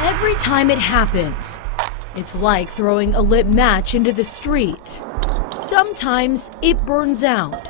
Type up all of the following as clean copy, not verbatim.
Every time it happens, it's like throwing a lit match into the street. Sometimes it burns out,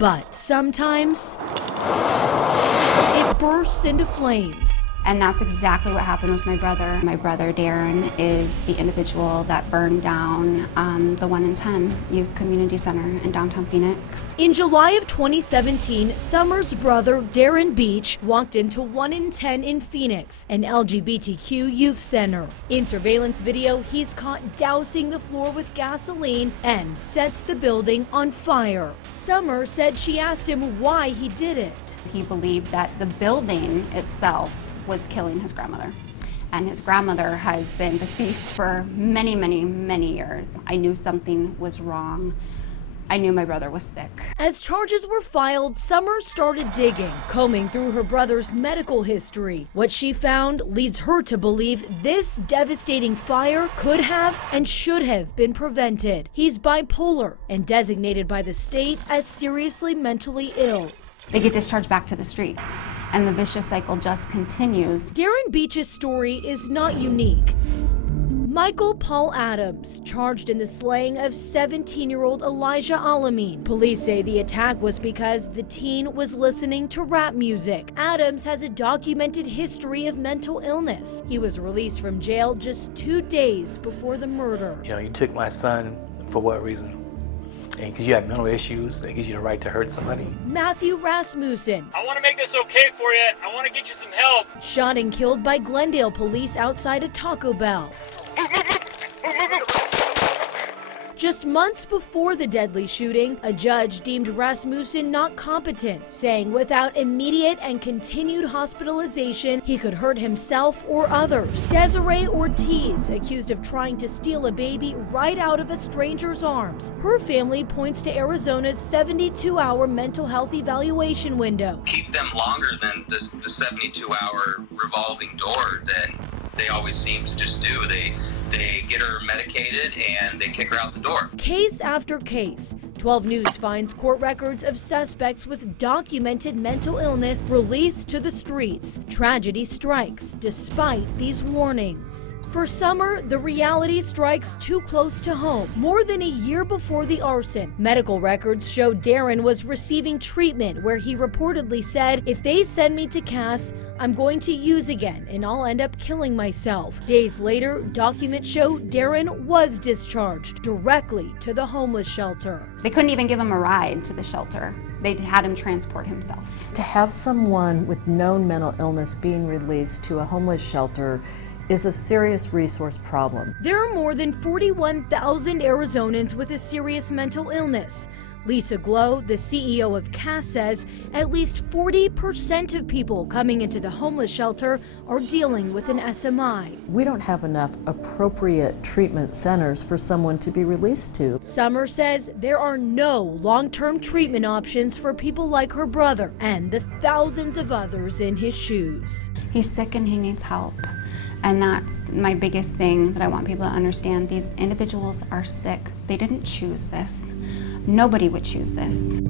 but sometimes it bursts into flames. And that's exactly what happened with my brother. My brother, Darren, is the individual that burned down the 1 in 10 Youth Community Center in downtown Phoenix. In July of 2017, Summer's brother, Darren Beach, walked into 1 in 10 in Phoenix, an LGBTQ youth center. In surveillance video, he's caught dousing the floor with gasoline and sets the building on fire. Summer said she asked him why he did it. He believed that the building itself was killing his grandmother. And his grandmother has been deceased for many, many, many years. I knew something was wrong. I knew my brother was sick. As charges were filed, Summer started digging, combing through her brother's medical history. What she found leads her to believe this devastating fire could have and should have been prevented. He's bipolar and designated by the state as seriously mentally ill. They get discharged back to the streets, and the vicious cycle just continues. Darren Beach's story is not unique. Michael Paul Adams, charged in the slaying of 17-year-old Elijah Alameen. Police say the attack was because the teen was listening to rap music. Adams has a documented history of mental illness. He was released from jail just 2 days before the murder. You know, you took my son for what reason? And because you have mental issues, that gives you the right to hurt somebody. Matthew Rasmussen. I want to make this okay for you. I want to get you some help. Shot and killed by Glendale police outside a Taco Bell. Just months before the deadly shooting, a judge deemed Rasmussen not competent, saying without immediate and continued hospitalization, he could hurt himself or others. Desiree Ortiz, accused of trying to steal a baby right out of a stranger's arms. Her family points to Arizona's 72-hour mental health evaluation window. Keep them longer than the 72-hour revolving door that they always seem to just do. They get her medicated and they kick her out the door. Case after case, 12 News finds court records of suspects with documented mental illness released to the streets. Tragedy strikes despite these warnings. For Summer, the reality strikes too close to home. More than a year before the arson, medical records show Darren was receiving treatment where he reportedly said, "If they send me to Cass, I'm going to use again and I'll end up killing myself." Days later, documents show Darren was discharged directly to the homeless shelter. They couldn't even give him a ride to the shelter. They had him transport himself. To have someone with known mental illness being released to a homeless shelter is a serious resource problem. There are more than 41,000 Arizonans with a serious mental illness. Lisa Glow, the CEO of Cass, says at least 40% of people coming into the homeless shelter are dealing with an SMI. We don't have enough appropriate treatment centers for someone to be released to. Summer says there are no long-term treatment options for people like her brother and the thousands of others in his shoes. He's sick and he needs help. And that's my biggest thing that I want people to understand. These individuals are sick. They didn't choose this. Nobody would choose this.